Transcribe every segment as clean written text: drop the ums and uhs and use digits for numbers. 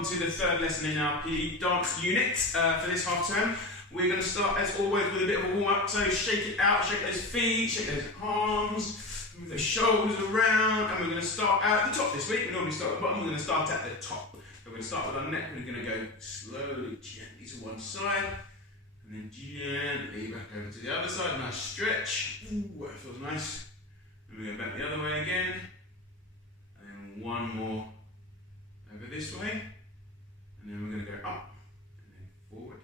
welcome to the third lesson in our PE dance unit for this half term. We're going to start, as always, with a bit of a warm-up. So shake it out, shake those feet, shake those arms, move those shoulders around, and we're going to start out at the top this week. We normally start at the bottom, we're going to start at the top. So we're going to start with our neck, we're going to go slowly, gently to one side, and then gently back over to the other side. Nice stretch. Ooh, that feels nice. And we're going back the other way again. And then one more over this way. And then we're going to go up, and then forward.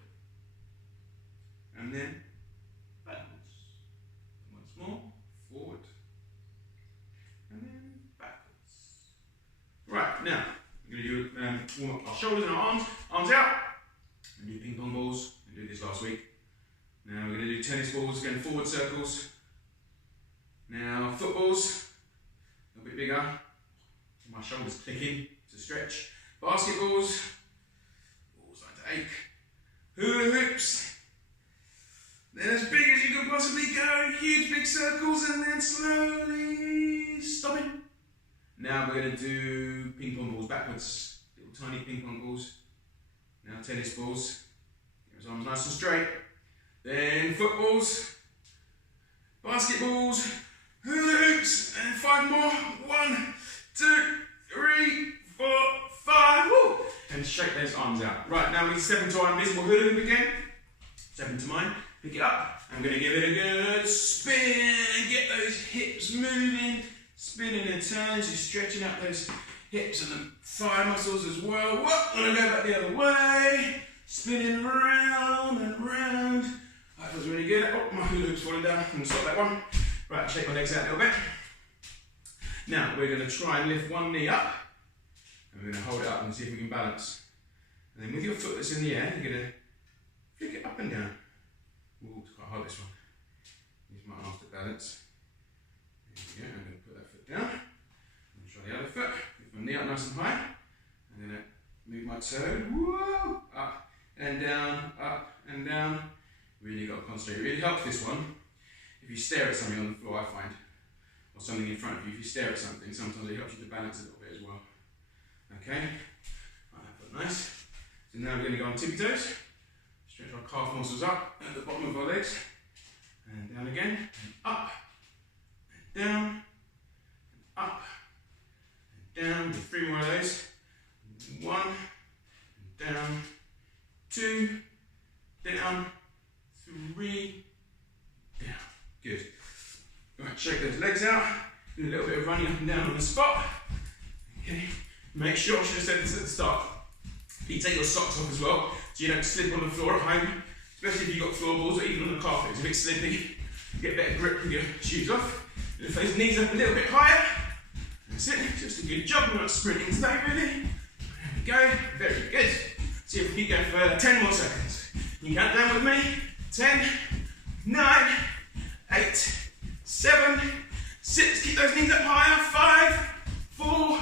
And then backwards. And once more, forward. And then backwards. Right, now, we're going to do warm up our shoulders and our arms. Arms out. We're going to do ping pong balls. We did this last week. Now we're going to do tennis balls, again forward circles. Now footballs, a little bit bigger. My shoulders clicking to stretch. Basketballs, all starting to ache. Hula hoops. Then as big as you can possibly go, huge big circles, and then slowly stopping. Now we're going to do ping pong balls backwards. Little tiny ping pong balls. Now tennis balls. Get those arms nice and straight. Then footballs, basketballs, hula hoops, and 5 more. 1, 2, 3, 4, 5. Woo! And shake those arms out. Right, now we need to step into our invisible hula hoop again. Step into mine, pick it up. I'm going to give it a good spin. Get those hips moving, spinning and turning. So stretching out those hips and the thigh muscles as well. Whoop! I'm going to go back the other way. Spinning round and round. That feels really good. Oh, my hula hoop's falling down. I'm going to stop that one. Right, shake my legs out a little bit. Now, we're going to try and lift one knee up. And we're going to hold it up and see if we can balance. And then with your foot that's in the air, you're going to flick it up and down. Ooh, it's quite hard, this one. Use my arms to balance. There we go. I'm going to put that foot down. I'm going to try the other foot. Lift my knee up nice and high. I'm going to move my toe. Whoa! Up and down, up and down. Really got to concentrate. It really helps this one. If you stare at something on the floor, I find, or something in front of you, if you stare at something, sometimes it helps you to balance a little bit as well. Okay? Right, nice. So now we're going to go on tippy toes. Stretch our calf muscles up at the bottom of our legs. And down again. And up. And down. And up. And down. With 3 more of those. 1. And down. 2. Down. 3. Down. Good. Right, shake those legs out. Do a little bit of running up and down on the spot. Okay. Make sure, I should have said this at the start, you take your socks off as well, so you don't slip on the floor at home, especially if you've got floorboards or even on the carpet. It's a bit slippy. Get better grip with your shoes off. Lift those knees up a little bit higher. That's it. Just a good job. We're not sprinting today, really. There we go. Very good. See if we keep going for 10 more seconds. You can count down with me. 10, 9, 8, 7, 6. Keep those knees up higher. 5, 4,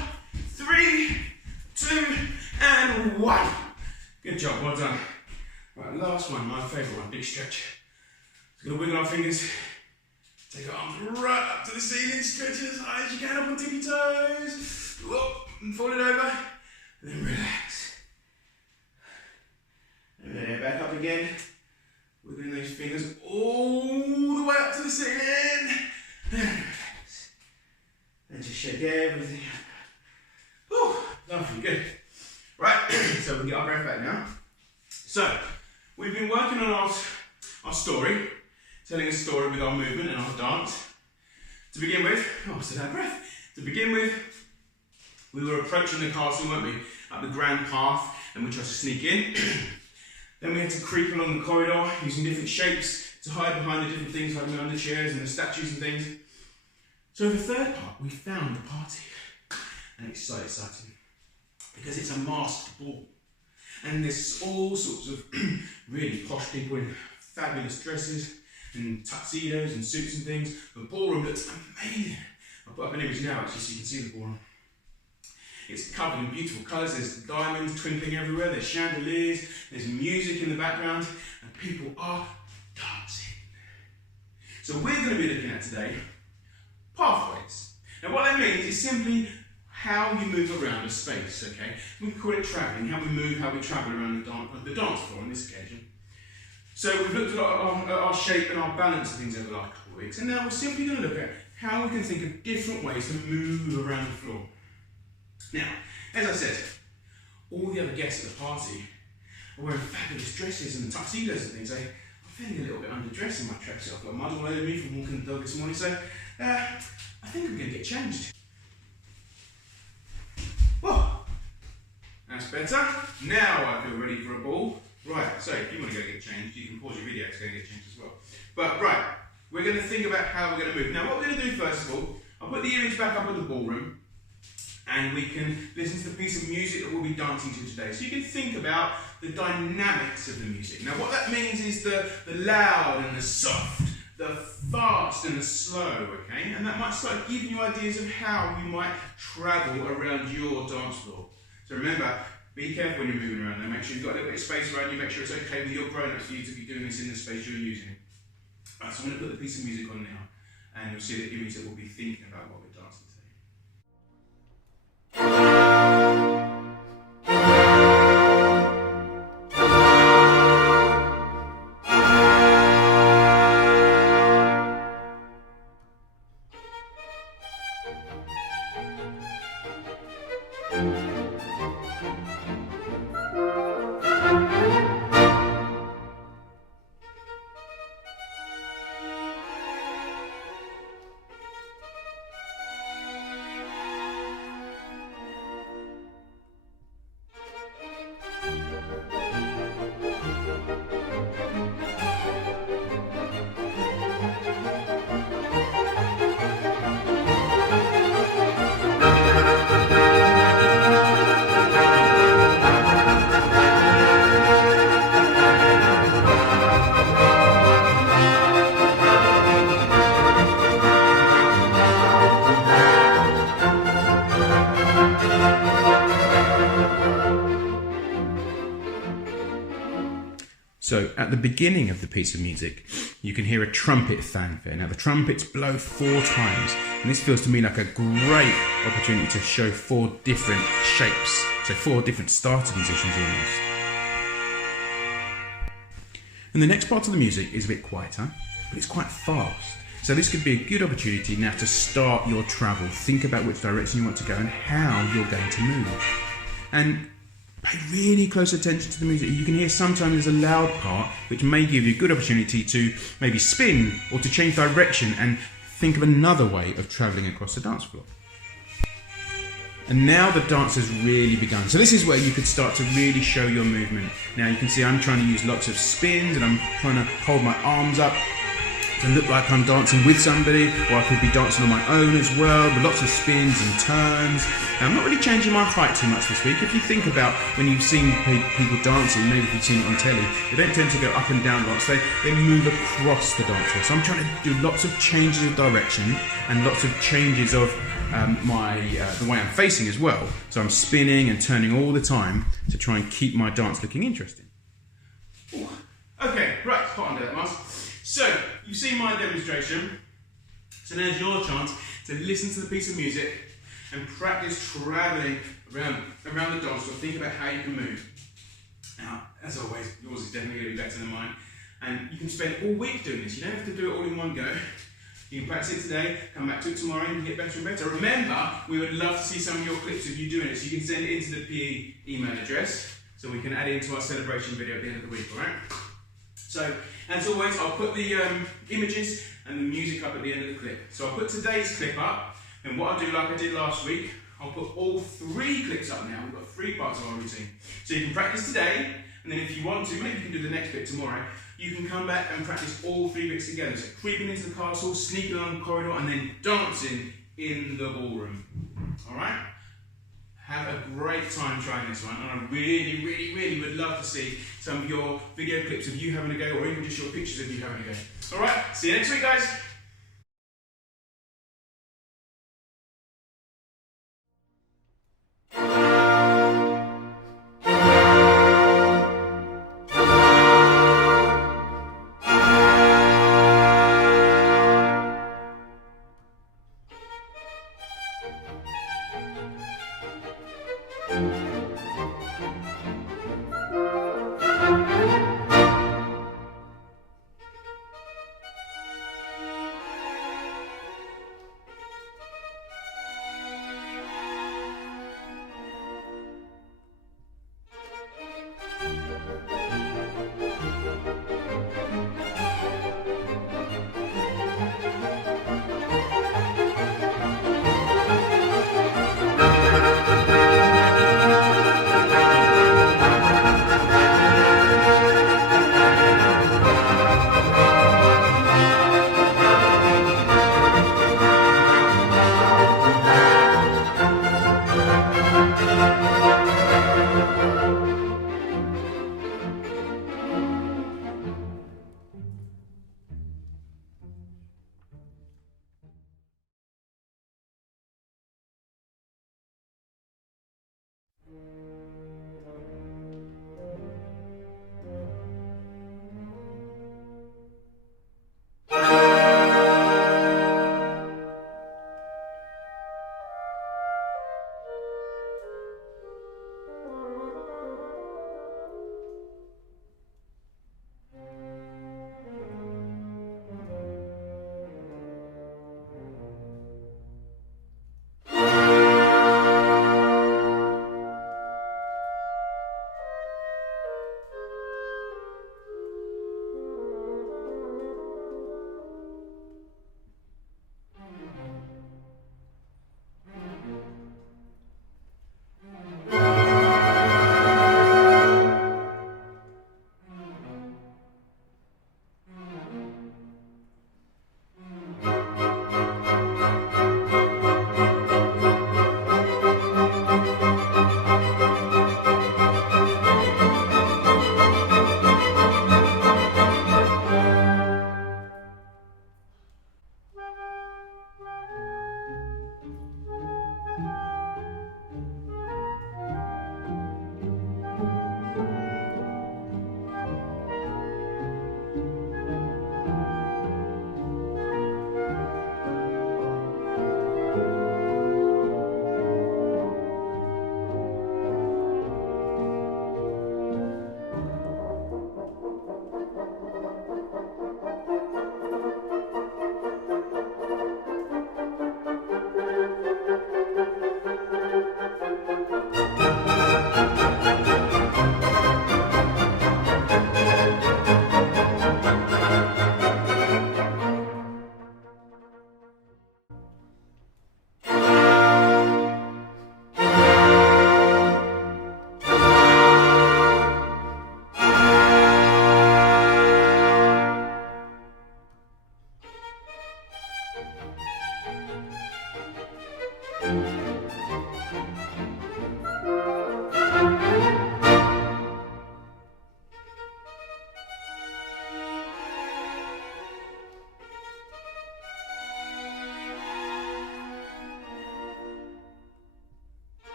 3, 2, and 1. Good job, well done. Right, last one, my favourite one, big stretch. Just gonna wiggle our fingers. Take our arms right up to the ceiling, stretch it as high as you can up on tippy toes. Whoop, and fold it over, and then relax. And then back up again. Wiggling those fingers all the way up to the ceiling. And relax. And just shake everything up. Whew, lovely, good. Right, so we can get our breath back now. So, we've been working on our story, telling a story with our movement and our dance. To begin with, oh, still out of breath. To begin with, we were approaching the castle, weren't we? Up the grand path, and we tried to sneak in. Then we had to creep along the corridor, using different shapes to hide behind the different things, hiding behind the chairs and the statues and things. So the third part, we found the party. And it's so exciting because it's a masked ball, and there's all sorts of really posh people in fabulous dresses and tuxedos and suits and things. The ballroom looks amazing. I'll put up an image now actually so you can see the ballroom. It's covered in beautiful colours. There's diamonds twinkling everywhere, there's chandeliers, there's music in the background, and people are dancing. So we're going to be looking at today pathways. Now what that means is simply how you move around a space, okay? We call it travelling, how we move, how we travel around the dance floor on this occasion. So we've looked at our shape and our balance and things over the last couple of weeks, and now we're simply going to look at how we can think of different ways to move around the floor. Now, as I said, all the other guests at the party are wearing fabulous dresses and tuxedos and things. I'm feeling a little bit underdressed in my tracksuit. I've got mud all over me from walking the dog this morning, so I think I'm going to get changed. Whoa, that's better. Now I feel ready for a ball. Right, so if you want to go get changed, you can pause your video to go get changed as well. But right, we're going to think about how we're going to move. Now what we're going to do first of all, I'll put the earrings back up in the ballroom and we can listen to the piece of music that we'll be dancing to today. So you can think about the dynamics of the music. Now what that means is the loud and the soft, the fast and the slow, okay? And that might start giving you ideas of how you might travel around your dance floor. So remember, be careful when you're moving around there. Make sure you've got a little bit of space around you. Make sure it's okay with your grown-ups for you to be doing this in the space you're using. Right, so I'm going to put the piece of music on now, and you'll see the image that we'll be thinking about what we're dancing to. So at the beginning of the piece of music, you can hear a trumpet fanfare. Now the trumpets blow 4 times, and this feels to me like a great opportunity to show 4 different shapes, so 4 different starter musicians almost. And the next part of the music is a bit quieter, but it's quite fast. So this could be a good opportunity now to start your travel. Think about which direction you want to go and how you're going to move. And pay really close attention to the music. You can hear sometimes there's a loud part which may give you a good opportunity to maybe spin or to change direction and think of another way of travelling across the dance floor. And now the dance has really begun. So this is where you could start to really show your movement. Now you can see I'm trying to use lots of spins and I'm trying to hold my arms up to look like I'm dancing with somebody, or I could be dancing on my own as well, with lots of spins and turns. Now, I'm not really changing my height too much this week. If you think about when you've seen people dancing, maybe if you've seen it on telly, they don't tend to go up and down lots, they move across the dance floor. So I'm trying to do lots of changes of direction and lots of changes of the way I'm facing as well. So I'm spinning and turning all the time to try and keep my dance looking interesting. Ooh. Okay, right, hot under that mask. So, you've seen my demonstration, so now's your chance to listen to the piece of music and practice travelling around the dance floor. Think about how you can move. Now, as always, yours is definitely going to be better than mine, and you can spend all week doing this. You don't have to do it all in one go. You can practice it today, come back to it tomorrow, and you can get better and better. Remember, we would love to see some of your clips of you doing it, so you can send it into the PE email address, so we can add it into our celebration video at the end of the week, alright? So, as always, I'll put the images and the music up at the end of the clip. So I'll put today's clip up, and what I'll do, like I did last week, I'll put all 3 clips up now. We've got 3 parts of our routine. So you can practice today, and then if you want to, maybe you can do the next bit tomorrow, you can come back and practice all 3 bits together. So creeping into the castle, sneaking along the corridor, and then dancing in the ballroom. Alright? Have a great time trying this one, and I really, really, really would love to see some of your video clips of you having a go, or even just your pictures of you having a go. Alright, see you next week, guys.